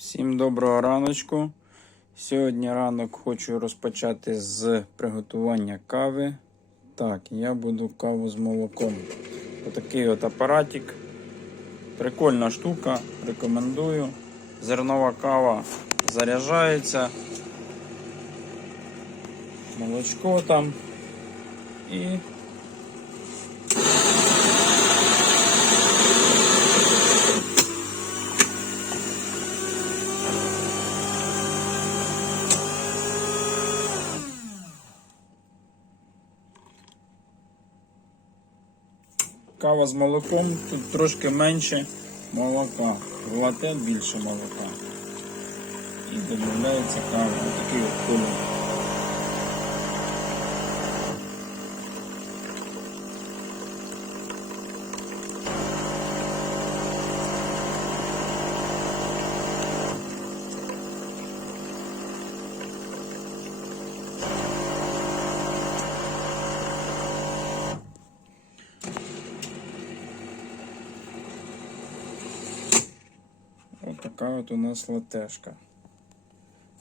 Всім доброго раночку. Сьогодні ранок хочу розпочати з приготування кави. Так, я буду каву з молоком. Отакий от апаратик. Прикольна штука, рекомендую. Зернова кава заряджається. Молочко там. І Кава з молоком, тут трошки менше молока. В більше молока. І додається кава. Отакий такий от колір. Ось така от у нас латешка.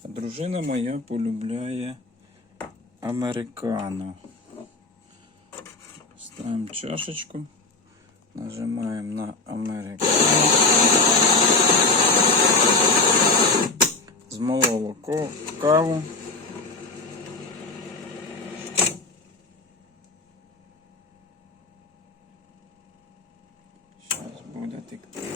Дружина моя полюбляє американо. Ставимо чашечку, нажимаємо на американо. Змололо каву. Зараз буде текти.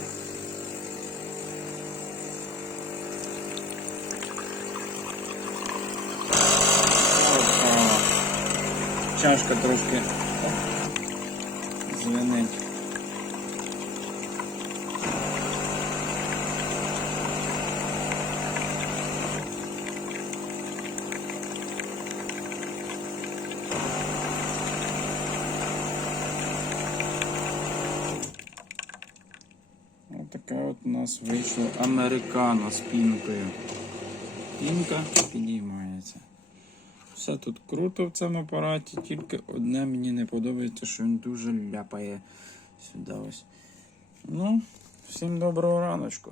Чашка трошки звенить. Така от у нас вийшло американо з пінкою. Пінка підіймається. Все тут круто в цьому апараті, тільки одне мені не подобається, що він дуже ляпає сюди ось. Ну, всім доброго раночку.